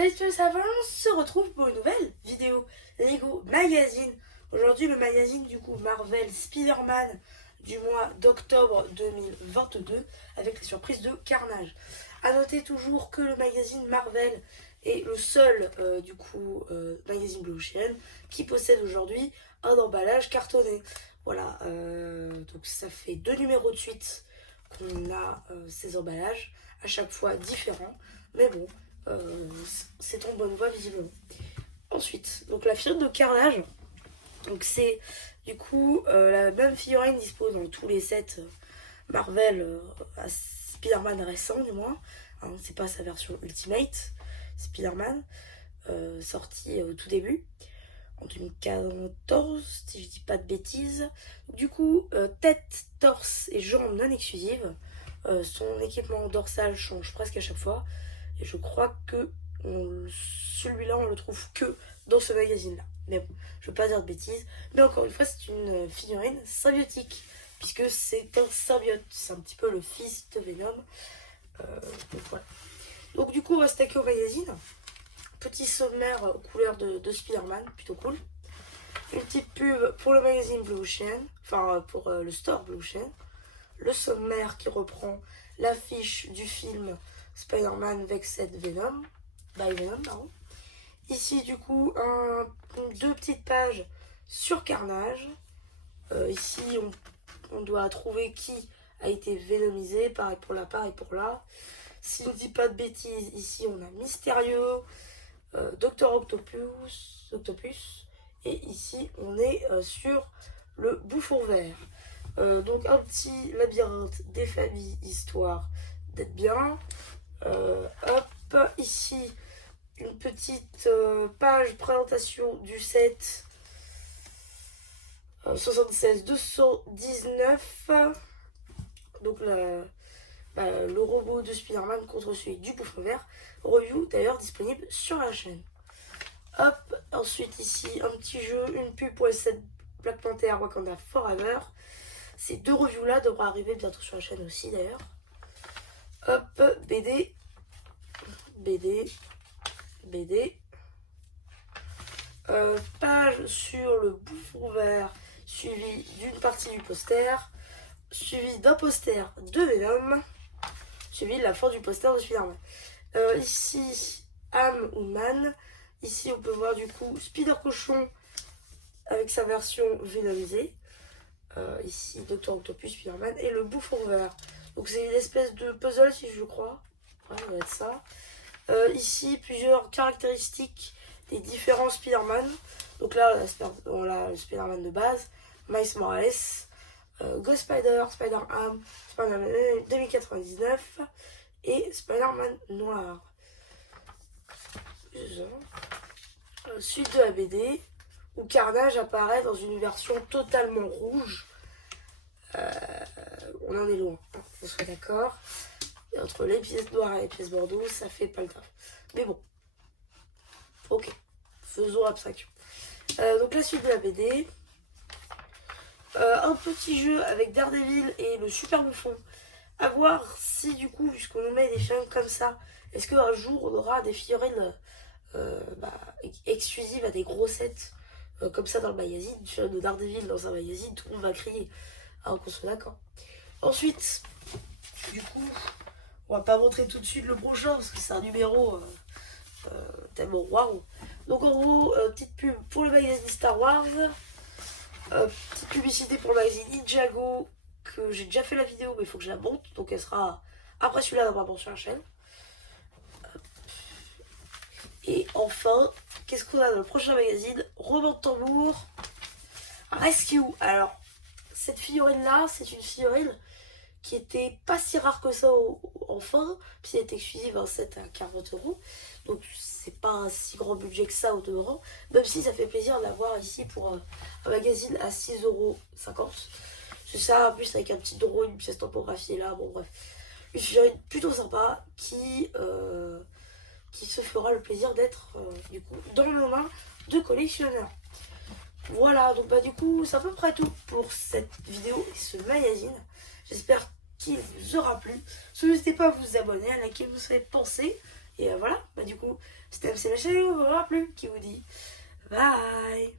Salut tout le savant, on se retrouve pour une nouvelle vidéo Lego Magazine. Aujourd'hui le magazine du coup Marvel Spider-Man du mois d'octobre 2022 avec les surprises de Carnage. A noter toujours que le magazine Marvel est le seul magazine Blue Ocean qui possède aujourd'hui un emballage cartonné. Voilà, donc ça fait 2 numéros de suite qu'on a ces emballages, à chaque fois différents, mais bon, c'est en bonne voie visiblement. Ensuite, donc la figurine de Carnage, donc c'est du coup la même figurine dispo dans tous les sets Marvel à Spider-Man récent du moins, hein, c'est pas sa version Ultimate Spider-Man sortie au tout début en 2014 si je dis pas de bêtises. Du coup tête, torse et jambes non exclusives, son équipement dorsal change presque à chaque fois et je crois que celui-là on le trouve que dans ce magazine là, mais bon, je veux pas dire de bêtises, mais encore une fois c'est une figurine symbiotique puisque c'est un symbiote, c'est un petit peu le fils de Venom. Donc voilà, donc du coup on va se au magazine. Petit sommaire couleur de Spider-Man, plutôt cool. Une petite pub pour le magazine Blue Ocean, enfin pour le store Blue Ocean. Le sommaire qui reprend l'affiche du film Spider-Man Vexed Venom, by Venom, pardon. Ici du coup deux petites pages sur Carnage. Ici on doit trouver qui a été vénomisé, pareil pour là, pareil pour là. Si on ne dit pas de bêtises, ici on a Mysterio, Docteur Octopus, et ici on est sur le bouffon vert. Donc un petit labyrinthe des familles, histoire d'être bien. Hop, ici une petite page présentation du set 76-219. Donc le robot de Spider-Man contre celui du bouffon vert. Review d'ailleurs disponible sur la chaîne. Hop, ensuite ici un petit jeu, une pub pour le set Black Panther Wakanda Forever. Ces deux reviews là devraient arriver bientôt sur la chaîne aussi d'ailleurs. Hop, BD. Page sur le bouffon vert suivi d'une partie du poster, suivi d'un poster de Venom, suivi de la fin du poster de Spider-Man. Ici, Am ou Man. Ici, on peut voir du coup Spider Cochon avec sa version vénomisée. Ici, Docteur Octopus, Spider-Man et le bouffon vert. Donc, c'est une espèce de puzzle, si je crois. Ouais, ça doit être ça. Ici, plusieurs caractéristiques des différents Spider-Man. Donc là, on a le Spider-Man de base, Miles Morales, Ghost Spider, Spider-Ham, Spider-Man 2099 et Spider-Man noir. Suite de la BD où Carnage apparaît dans une version totalement rouge. On en est loin, on serait d'accord. Entre les pièces noires et les pièces bordeaux, ça fait pas le taf. Mais bon, ok, faisons abstraction. Donc la suite de la BD. Un petit jeu avec Daredevil et le super bouffon. A voir si du coup, puisqu'on nous met des figurines comme ça, est-ce qu'un jour on aura des figurines exclusives à des gros sets comme ça dans le magazine. Une figurine de Daredevil dans un magazine, tout le monde va crier. Alors qu'on soit d'accord. Ensuite, du coup, on va pas montrer tout de suite le prochain parce que c'est un numéro tellement waouh. Donc en gros, petite pub pour le magazine Star Wars. Petite publicité pour le magazine Ninjago, que j'ai déjà fait la vidéo mais il faut que je la monte, donc elle sera après celui-là normalement sur la chaîne. Et enfin, qu'est-ce qu'on a dans le prochain magazine? Roulement de tambour, Rescue. Alors cette figurine là, c'est une figurine qui était pas si rare que ça enfin, puis elle est exclusive un set à 40 €, donc c'est pas un si grand budget que ça au demeurant, même si ça fait plaisir de l'avoir ici pour un magazine à 6,50 €. C'est ça, en plus avec un petit drone, une pièce tampographiée là, bon bref. Une figurine plutôt sympa qui se fera le plaisir d'être du coup dans nos mains de collectionneurs. Voilà, donc du coup c'est à peu près tout pour cette vidéo et ce magazine. J'espère qu'il vous aura plu. N'hésitez pas à vous abonner, à liker, vous savez penser. Et voilà, bah du coup, c'était MC Machin, on ne verra plus, qui vous dit bye.